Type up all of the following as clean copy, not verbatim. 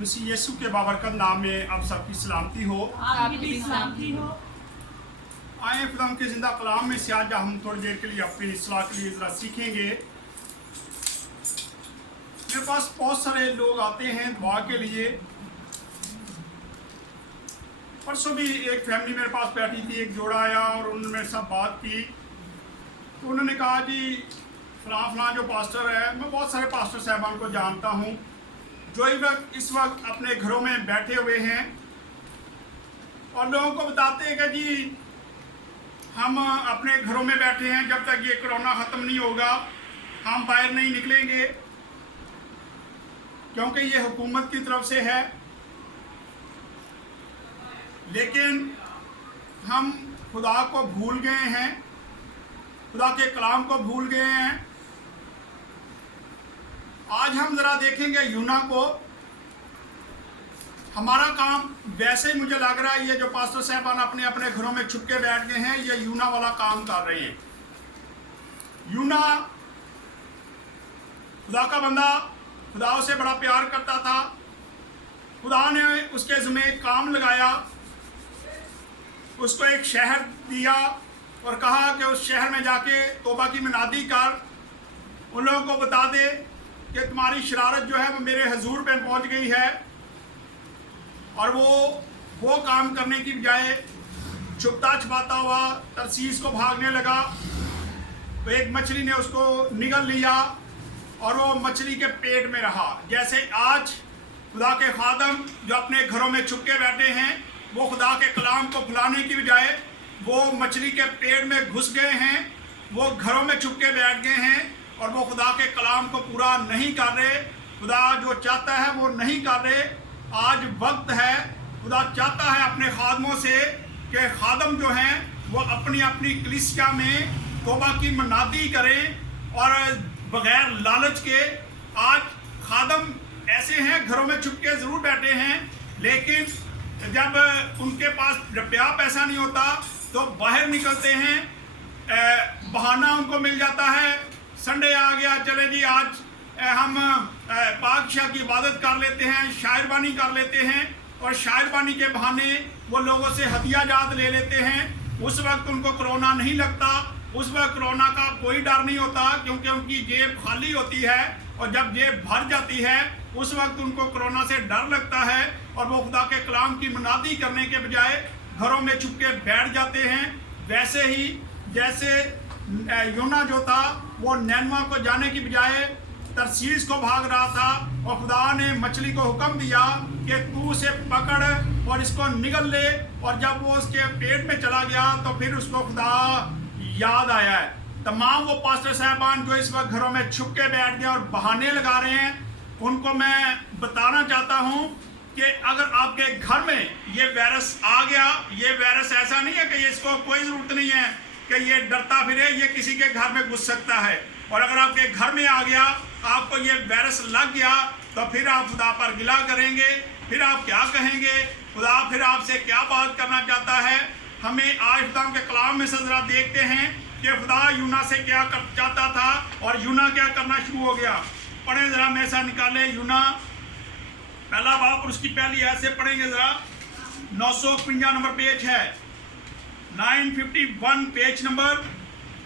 मसीह यीशु के बाबरकत नाम में आप सबकी सलामती हो। आपकी भी सलामती हो। आए खुदा के जिंदा कलाम में से आज हम थोड़ी देर के लिए अपनी इस्लाह के लिए ज़रा सीखेंगे। मेरे पास बहुत सारे लोग आते हैं दुआ के लिए। परसों भी एक फैमिली मेरे पास बैठी थी, एक जोड़ा आया और उन्होंने मेरे साथ बात की। तो उन्होंने कहा जी फलां जो पास्टर है, मैं बहुत सारे पास्टर साहबान को जानता हूँ जो इस वक्त अपने घरों में बैठे हुए हैं और लोगों को बताते हैं कि जी हम अपने घरों में बैठे हैं, जब तक ये कोरोना ख़त्म नहीं होगा हम बाहर नहीं निकलेंगे क्योंकि ये हुकूमत की तरफ से है। लेकिन हम खुदा को भूल गए हैं, खुदा के कलाम को भूल गए हैं। आज हम ज़रा देखेंगे यूना को। हमारा काम वैसे ही मुझे लग रहा है ये जो पास्टर साहबान अपने अपने घरों में छुप के बैठ गए हैं, ये यूना वाला काम कर रहे हैं। यूना खुदा का बंदा, खुदा से बड़ा प्यार करता था। खुदा ने उसके ज़िम्मे एक काम लगाया, उसको एक शहर दिया और कहा कि उस शहर में जाके तौबा की मनादी कर, उन लोगों को बता दे कि तुम्हारी शरारत जो है वो मेरे हजूर पे पहुंच गई है। और वो काम करने की बजाय छुपता छुपाता हुआ तरसीस को भागने लगा। तो एक मछली ने उसको निगल लिया और वो मछली के पेट में रहा। जैसे आज खुदा के खादम जो अपने घरों में छुप के बैठे हैं, वो खुदा के कलाम को भुलाने की बजाय वो मछली के पेट में घुस गए हैं, वो घरों में छुप के बैठ गए हैं और वो खुदा के कलाम को पूरा नहीं कर रहे। खुदा जो चाहता है वो नहीं कर रहे। आज वक्त है, खुदा चाहता है अपने खादमों से कि खादम जो हैं वो अपनी अपनी कलीसिया में तौबा की मनादी करें और बगैर लालच के। आज खादम ऐसे हैं घरों में छुप के ज़रूर बैठे हैं, लेकिन जब उनके पास रुपया पैसा नहीं होता तो बाहर निकलते हैं, बहाना उनको मिल जाता है। संडे आ गया, चले जी आज हम पाकशाह की इबादत कर लेते हैं, शायरबानी कर लेते हैं और शायरबानी के बहाने वो लोगों से हदिया जात ले लेते हैं। उस वक्त उनको कोरोना नहीं लगता, उस वक्त कोरोना का कोई डर नहीं होता क्योंकि उनकी जेब खाली होती है। और जब जेब भर जाती है उस वक्त उनको कोरोना से डर लगता है और वो खुदा के कलाम की मनादी करने के बजाय घरों में छुप के बैठ जाते हैं। वैसे ही जैसे यूना जो था वो नैनवा को जाने की बजाय तरसीस को भाग रहा था और खुदा ने मछली को हुक्म दिया कि तू उसे पकड़ और इसको निगल ले। और जब वो उसके पेट में चला गया तो फिर उसको खुदा याद आया है। तमाम वो पास्टर साहबान जो इस वक्त घरों में छुप के बैठ गए और बहाने लगा रहे हैं, उनको मैं बताना चाहता हूँ कि अगर आपके घर में ये वायरस आ गया, ये वायरस ऐसा नहीं है कि इसको कोई ज़रूरत नहीं है कि ये डरता फिरे, ये किसी के घर में घुस सकता है। और अगर आपके घर में आ गया, आपको ये वायरस लग गया, तो फिर आप खुदा पर गिला करेंगे, फिर आप क्या कहेंगे, खुदा फिर आपसे क्या बात करना चाहता है। हमें आज खुदा के कलाम में से ज़रा देखते हैं कि खुदा यूना से क्या चाहता था और यूना क्या करना शुरू हो गया। पढ़े ज़रा मेरे साथ, निकाले यूना पहला बाब और उसकी पहली आयत से पढ़ेंगे ज़रा। 951 नंबर पेज है, 951 पेज नंबर।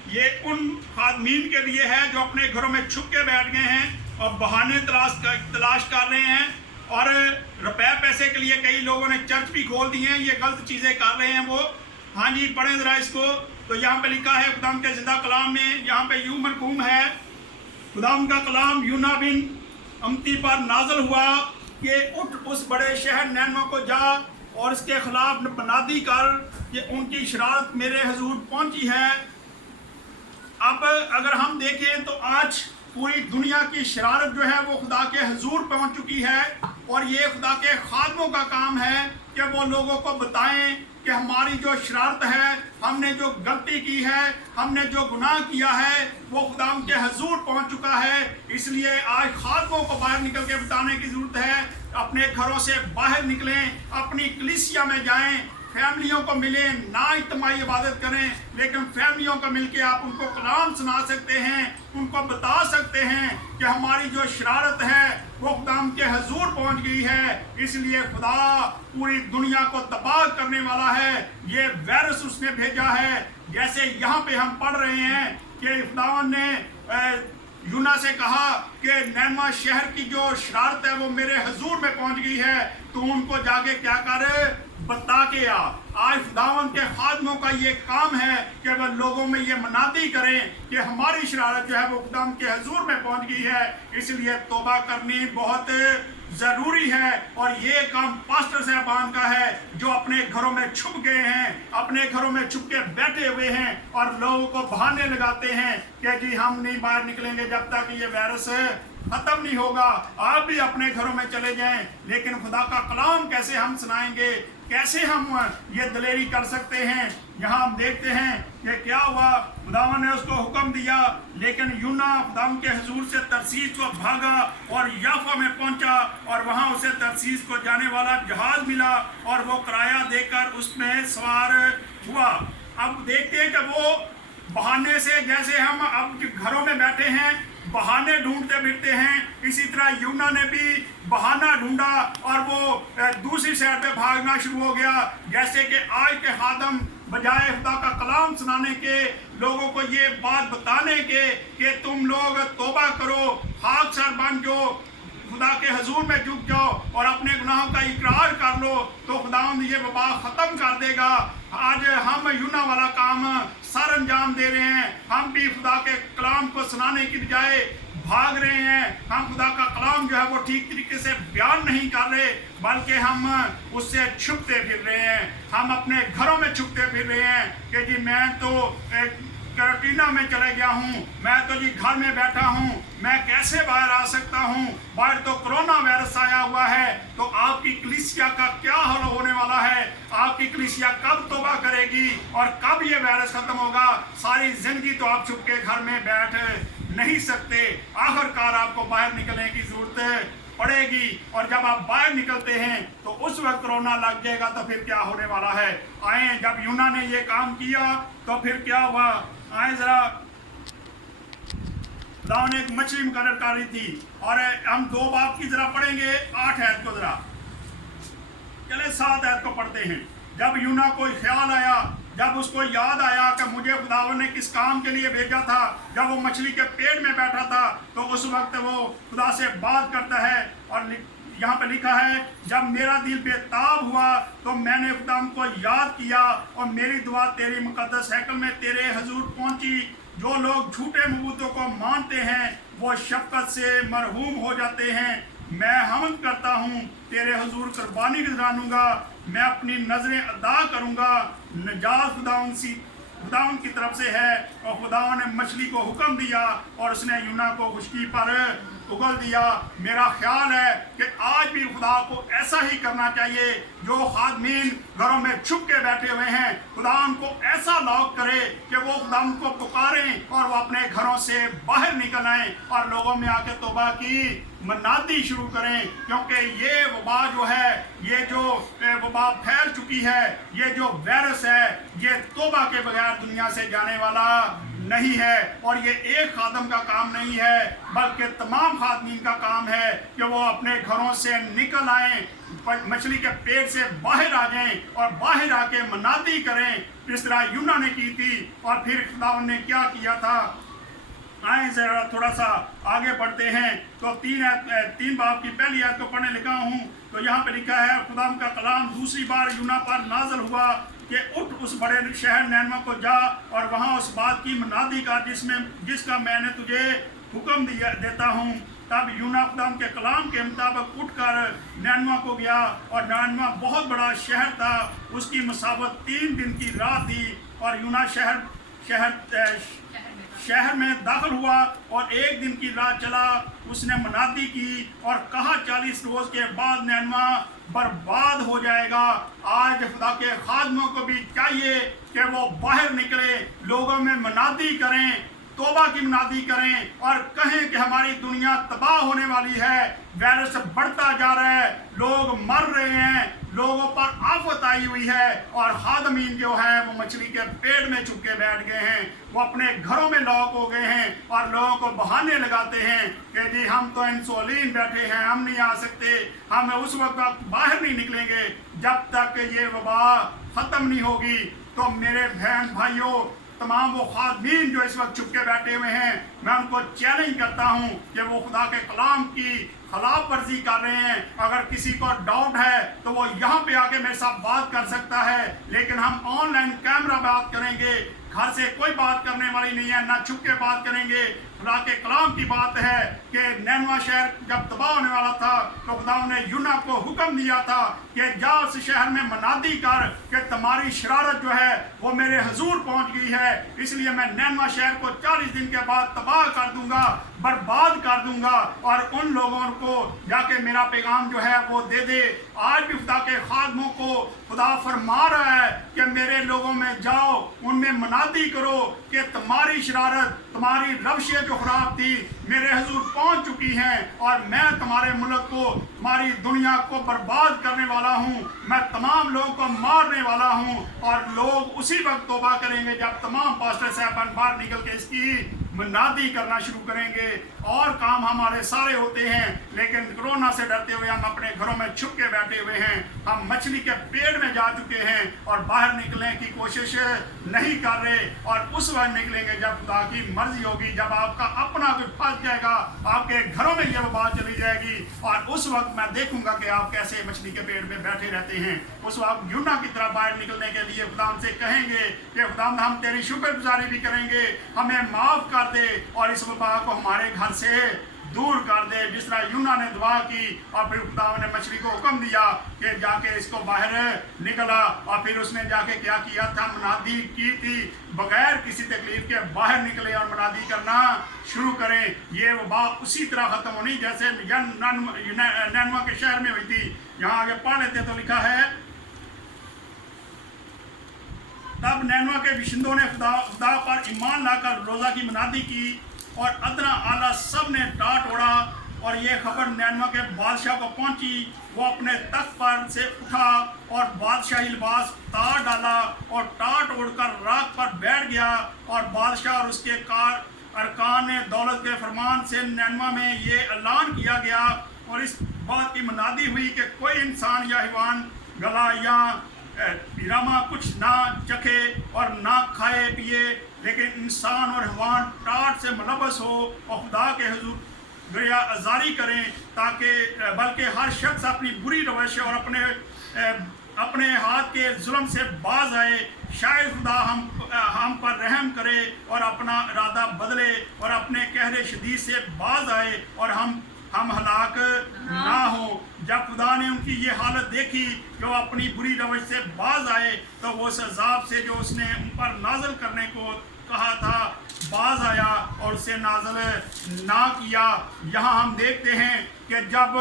ये उन खादमीन के लिए है जो अपने घरों में छुप के बैठ गए हैं और बहाने तलाश कर रहे हैं और रुपए पैसे के लिए कई लोगों ने चर्च भी खोल दिए हैं, ये गलत चीज़ें कर रहे हैं वो। हाँ जी, पढ़ें ज़रा इसको। तो यहाँ पे लिखा है खुदा के जिंदा कलाम में, यहाँ पे यूं मरकूम है, खुदा का कलाम यूना बिन अमती पर नाजल हुआ कि उठ उस बड़े शहर नैनवा को जा और इसके खिलाफ मनादी कर कि उनकी शरारत मेरे हजूर पहुंची है। अब अगर हम देखें तो आज पूरी दुनिया की शरारत जो है वो खुदा के हजूर पहुंच चुकी है और ये खुदा के खादमों का काम है कि वो लोगों को बताएं कि हमारी जो शरारत है, हमने जो गलती की है, हमने जो गुनाह किया है, वो खुदा के हजूर पहुंच चुका है। इसलिए आज खादमों को बाहर निकल के बताने की ज़रूरत है। अपने घरों से बाहर निकलें, अपनी कलीसिया में जाएं, फैमिलियों को मिलें, ना इज्तिमाई इबादत करें, लेकिन फैमिलियों को मिलके आप उनको कलाम सुना सकते हैं, उनको बता सकते हैं कि हमारी जो शरारत है वो खुदाम के हजूर पहुंच गई है, इसलिए खुदा पूरी दुनिया को तबाह करने वाला है, ये वायरस उसने भेजा है। जैसे यहाँ पे हम पढ़ रहे हैं कि खुदावन ने यूना से कहा कि नैनमा शहर की जो शरारत है वो मेरे हजूर में पहुंच गई है, तो उनको जाके क्या करे, बता के आ। आज खुदावन के खादमों का ये काम है कि वह लोगों में ये मनादी करें कि हमारी शरारत जो है वो खुदावन के हजूर में पहुंच गई है, इसलिए तौबा करनी बहुत जरूरी है। और ये काम पास्टर साहबान का है जो अपने घरों में छुप गए हैं, अपने घरों में छुप के बैठे हुए हैं और लोगों को बहाने लगाते हैं कि जी हम नहीं बाहर निकलेंगे जब तक ये वायरस खत्म नहीं होगा। आप भी अपने घरों में चले जाएं, लेकिन खुदा का कलाम कैसे हम सुनाएंगे, कैसे हम ये दलेरी कर सकते हैं। यहाँ हम देखते हैं कि क्या हुआ, खुदावन ने उसको हुक्म दिया, लेकिन यूना खुदावन के हुजूर से तरसीस को भागा और याफा में पहुंचा और वहाँ उसे तरसीस को जाने वाला जहाज मिला और वो किराया देकर उसमें सवार हुआ। अब देखते हैं कि वो बहाने से, जैसे हम अब घरों में बैठे हैं बहाने ढूंढते फिरते हैं, इसी तरह यूना ने भी बहाना ढूंढा और वो दूसरी साइड पे भागना शुरू हो गया। जैसे कि आज के खादम बजाय खुदा का कलाम सुनाने के, लोगों को ये बात बताने के कि तुम लोग तौबा करो, खाकसार बन जाओ, खुदा के हजूर में झुक जाओ और अपने गुनाहों का इकरार कर लो, तो खुदावंद ये वबा ख़त्म कर देगा। आज हम यूना वाला काम सर अंजाम दे रहे हैं, हम भी खुदा के कलाम को सुनाने की बजाय भाग रहे हैं। हम खुदा का कलाम जो है वो ठीक तरीके से बयान नहीं कर रहे, बल्कि हम उससे छुपते फिर रहे हैं, हम अपने घरों में छुपते फिर रहे हैं कि जी मैं तो क्वारंटीना में चले गया हूँ, मैं तो जी घर में बैठा हूँ, मैं कैसे बाहर आ सकता हूँ, बाहर तो कोरोना वायरस आया हुआ है। तो आपकी कलीसिया का क्या हाल होने वाला है, आपकी कलीसिया कब तौबा करेगी और कब ये वायरस खत्म होगा। सारी जिंदगी तो आप छुप के घर में बैठ नहीं सकते, आखिरकार आपको बाहर निकलने की जरूरत पड़ेगी। और जब आप बाहर निकलते हैं तो उस वक्त कोरोना लग जाएगा, तो फिर क्या होने वाला है। आए, जब यूना ने ये काम किया तो फिर क्या हुआ, आए जरा, खुदा ने एक मछली मुकर्रर करी थी और हम 2 बाब की जरा पढ़ेंगे 8 आयत को, जरा चले 7 आयत को पढ़ते हैं। जब यूना को ख्याल आया, जब उसको याद आया कि मुझे खुदावन ने किस काम के लिए भेजा था, जब वो मछली के पेट में बैठा था, तो उस वक्त वो खुदा से बात करता है। और यहाँ पे लिखा है, जब मेरा दिल बेताब हुआ तो मैंने खुदा को याद किया और मेरी दुआ तेरी मुकद्दस हैकल में तेरे हजूर पहुंची। जो लोग झूठे मबूतों को मानते हैं वो शफकत से मरहूम हो जाते हैं। मैं हमद करता हूँ, तेरे हजूर कुर्बानी गुजारूंगा, मैं अपनी नजरें अदा करूंगा। नजात खुदावन की तरफ से है। और खुदावन ने मछली को हुक्म दिया और उसने यूना को खुशकी पर उगल दिया। मेरा ख्याल है कि आज भी खुदा को ऐसा ही करना चाहिए। जो खादमीन घरों में छुप के बैठे हुए हैं, खुदा उनको ऐसा लॉक करे कि वो खुदा को पुकारें और वो अपने घरों से बाहर निकल आए और लोगों में आके तौबा की मनादी शुरू करें। क्योंकि ये वबा जो है, ये जो वबा फैल चुकी है, ये जो वायरस है, ये तौबा के बगैर दुनिया से जाने वाला नहीं है। और ये एक खादम का काम नहीं है, बल्कि तमाम खादमीन का काम है कि वो अपने घरों से निकल आएं, मछली के पेट से बाहर आ जाएं और बाहर आके मनादी करें। इस तरह यूना ने की थी। और फिर खुदावन ने क्या किया था, आए जरा थोड़ा सा आगे बढ़ते हैं। तो 3 बाब की पहली आयत को पढ़ने लगा हूँ। तो यहाँ पे लिखा है, खुदा का कलाम दूसरी बार यूना पर नाज़िल हुआ कि उठ उस बड़े शहर नैनमा को जा और वहाँ उस बात की मनादी कर जिसका मैंने तुझे हुक्म देता हूँ। तब यूना खुदा के कलाम के मुताबिक उठकर नैनमा को गया और नैनमा बहुत बड़ा शहर था, उसकी मसाफत 3 दिन की राह थी। और यूना शहर में दाखिल हुआ और 1 दिन की राह चला। उसने मनादी की और कहा 40 रोज के बाद नैनमा बर्बाद हो जाएगा। आज खुदा के खादमों को भी चाहिए कि वो बाहर निकले, लोगों में मनादी करें, तौबा की मनादी करें और कहें कि हमारी दुनिया तबाह होने वाली है, वायरस बढ़ता जा रहा है, लोग मर रहे हैं, लोगों पर आफत लगाई हुई है और खादमीन जो है वो मछली के पेट में छुप के बैठ गए हैं, वो अपने घरों में लॉक हो गए हैं और लोगों को बहाने लगाते हैं कि जी हम तो इंसोलिन बैठे हैं, हम नहीं आ सकते, हम उस वक्त बाहर नहीं निकलेंगे जब तक ये वबा ख़त्म नहीं होगी। तो मेरे बहन भाइयों, तमाम वो खादमीन जो इस वक्त चुपके बैठे हुए हैं, मैं उनको चैलेंज करता हूं कि वो खुदा के कलाम की खिलाफ वर्जी कर रहे हैं। अगर किसी को डाउट है तो वो यहाँ पे आके मेरे साथ बात कर सकता है, लेकिन हम ऑनलाइन कैमरा बात करेंगे, घर से कोई बात करने वाली नहीं है, ना छुप के बात करेंगे। खुदा के कलाम की बात है कि नैनवा शहर जब तबाह होने वाला था तो खुदा ने यूना को हुक्म दिया था कि जा उस शहर में मनादी कर कि तुम्हारी शरारत जो है वो मेरे हजूर पहुंच गई है, इसलिए मैं नैनवा शहर को 40 दिन के बाद तबाह कर दूंगा, बर्बाद कर दूंगा। और उन लोगों को जाके मेरा पैगाम जो है वो दे दे। आज भी खुदा के खादमों को खुदा फरमा रहा है कि मेरे लोगों में जाओ, उनमें मनादी करो कि तुम्हारी शरारत, तुम्हारी रवशें जो खराब थी मेरे हजूर पहुंच चुकी हैं और मैं तुम्हारे मुल्क को, तुम्हारी दुनिया को बर्बाद करने वाला हूं, मैं तमाम लोगों को मारने वाला हूं। और लोग उसी वक्त तौबा करेंगे जब तमाम पास्टर साहब बाहर निकल के इसकी मनादी करना शुरू करेंगे। और काम हमारे सारे होते हैं, लेकिन कोरोना से डरते हुए हम अपने घरों में छुप के बैठे हुए हैं। हम मछली के पेट में जा चुके हैं और बाहर निकलने की कोशिश नहीं कर रहे। और उस वक्त निकलेंगे जब खुदा की मर्जी होगी, जब आपका अपना कोई फंस जाएगा, आपके घरों में यह बात चली जाएगी और उस वक्त मैं देखूंगा कि आप कैसे मछली के पेट में बैठे रहते हैं। उस वक्त यूना की तरह बाहर निकलने के लिए खुदा से कहेंगे कि खुदा हम तेरी शुक्रगुजारी भी करेंगे, हमें माफ कर दे और इस वबा को हमारे घर से दूर कर दे। जिस तरह यूना ने दुआ की और फिर खुदा ने मछली को हुक्म दिया कि जाके इसको बाहर निकला, और फिर उसने जाके क्या किया था, मनादी की थी, बगैर किसी तकलीफ के बाहर निकले और मनादी करना शुरू करें। ये वबा उसी तरह खत्म होनी जैसे नैनवा के शहर में हुई थी। यहाँ आगे पढ़ लेते तो लिखा है, तब नैनवा के बिशिंदों ने खुदा पर ईमान लाकर रोजा की मनादी की और अदना आला सब ने टाट ओढ़ा। और ये खबर नैनवा के बादशाह को पहुंची। वो अपने तख्त पर से उठा और बादशाही लिबास तार डाला और टाट ओढ़कर राख पर बैठ गया। और बादशाह और उसके अरकान ने दौलत के फरमान से नैनवा में ये ऐलान किया गया और इस बात की मनादी हुई कि कोई इंसान या हैवान गला या पिरामा कुछ ना चखे और ना खाए पिए, लेकिन इंसान और हैवान टाट से मुलव्वस हो और खुदा के हुजूर गया आजारी करें, ताकि बल्कि हर शख्स अपनी बुरी रवैश और अपने हाथ के जुल्म से बाज आए। शायद खुदा हम पर रहम करे और अपना इरादा बदले और अपने कहरे शदीद से बाज आए और हम हलाक ना हो। जब खुदा ने उनकी ये हालत देखी कि वो अपनी बुरी रवैश से बाज आए, तो वो उस अजाब से जो उसने उन पर नाजल करने को कहा था बाज आया और उसे नाजल ना किया। यहाँ हम देखते हैं कि जब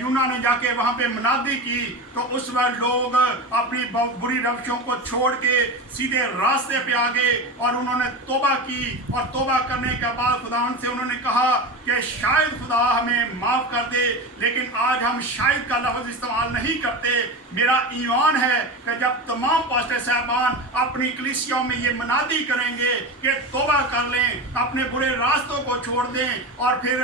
यूना ने जाके वहाँ पे मनादी की तो उस वक्त लोग अपनी बुरी रवशों को छोड़ के सीधे रास्ते पे आ गए और उन्होंने तौबा की। और तौबा करने के बाद खुदा से उन्होंने कहा कि शायद खुदा हमें माफ़ कर दे, लेकिन आज हम शायद का लफ्ज़ इस्तेमाल नहीं करते। मेरा ईमान है कि जब तमाम पास्टर साहबान अपनी कलीसियाओं में ये मनादी करेंगे कि तौबा कर लें, अपने बुरे रास्तों को छोड़ दें और फिर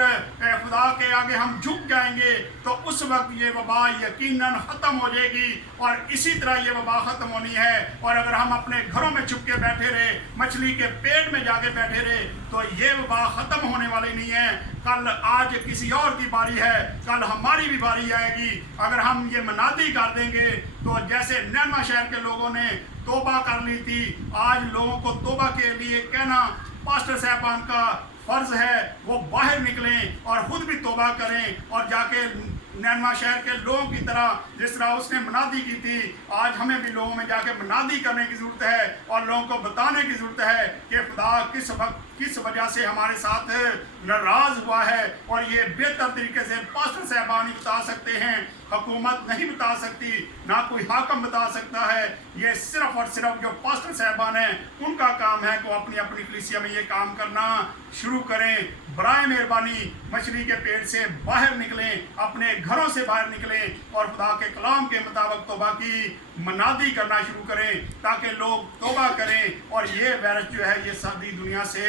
खुदा के आगे हम झुक जाएंगे, तो उस वक्त ये वबा यकीनन ख़त्म हो जाएगी। और इसी तरह ये वबा ख़त्म होनी है। और अगर हम अपने घरों में छुप के बैठे रहे, मछली के पेट में जाके बैठे रहे, तो ये वबा ख़त्म होने वाली नहीं है। कल आज किसी और की बारी है, कल हमारी भी बारी आएगी। अगर हम ये मनादी कर देंगे तो जैसे नैनवा शहर के लोगों ने तौबा कर ली थी, आज लोगों को तौबा के लिए कहना पास्टर साहबान का फर्ज है, वो बाहर निकलें और खुद भी तौबा करें और जाके नैनवा शहर के लोगों की तरह जिस तरह उसने मनादी की थी, आज हमें भी लोगों में जाके मनादी करने की ज़रूरत है और लोगों को बताने की ज़रूरत है कि खुदा किस वजह से हमारे साथ नाराज़ हुआ है। और ये बेहतर तरीके से पास्टर साहबान ही बता सकते हैं, हुकूमत नहीं बता सकती, ना कोई हाकम बता सकता है। ये सिर्फ और सिर्फ जो पास्टर साहबान हैं उनका काम है कि वो अपनी अपनी कलीसिया में ये काम करना शुरू करें। बराए मेहरबानी मछली के पेट से बाहर निकलें, अपने घरों से बाहर निकलें और खुदा के कलाम के मुताबिक तौबा की मनादी करना शुरू करें, ताकि लोग तौबा करें और ये वायरस जो है ये सारी दुनिया से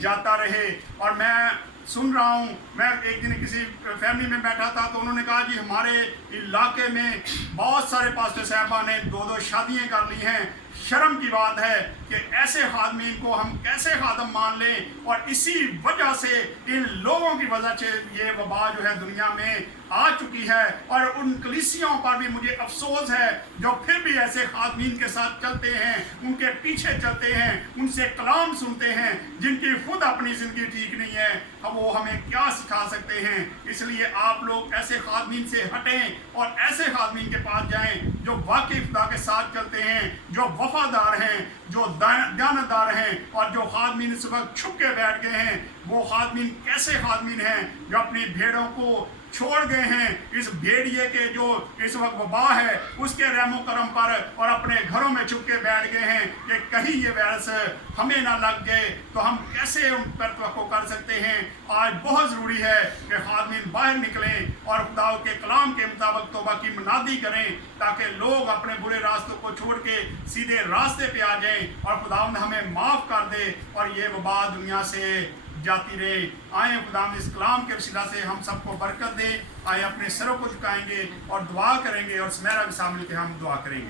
जाता रहे। और मैं सुन रहा हूँ, मैं एक दिन किसी फैमिली में बैठा था तो उन्होंने कहा जी हमारे इलाके में बहुत सारे पास्टर साहबान ने 2-2 शादियाँ कर ली हैं। शर्म की बात है कि ऐसे आदमी को हम कैसे खादम मान लें, और इसी वजह से इन लोगों की वजह से ये वबा जो है दुनिया में आ चुकी है। और उन कलीसियों पर भी मुझे अफसोस है जो फिर भी ऐसे खादमीन के साथ चलते हैं, उनके पीछे चलते हैं, उनसे कलाम सुनते हैं, जिनकी खुद अपनी ज़िंदगी ठीक नहीं है। अब वो हमें क्या सिखा सकते हैं? इसलिए आप लोग ऐसे खादमीन से हटें और ऐसे खादमीन के पास जाएं जो वाकई खुदा के साथ चलते हैं, जो वफादार हैं, जो दयानतदार हैं, और जो खादमीन इस वक्त छुप के बैठ गए हैं। वो खादमीन कैसे खादमीन हैं जो अपनी भेड़ों को छोड़ गए हैं इस भेड़िए के जो इस वक्त वबा है उसके रहमो करम पर, और अपने घरों में छुप के बैठ गए हैं कि कहीं ये वायरस हमें ना लग जाए। तो हम कैसे उन पर तवक्को कर सकते हैं? आज बहुत ज़रूरी है कि खादमीन बाहर निकलें और खुदा के कलाम के मुताबिक तौबा की मनादी करें, ताकि लोग अपने बुरे रास्तों को छोड़ के सीधे रास्ते पे आ जाएं और खुदावंद हमें माफ़ कर दे और ये वबा दुनिया से जाती रहे। आए खुदावंद इस कलाम के वसीला से हम सबको बरकत दे। आए अपने सरों को झुकाएंगे और दुआ करेंगे, और सुनहरा विसाम मिलकर हम दुआ करेंगे।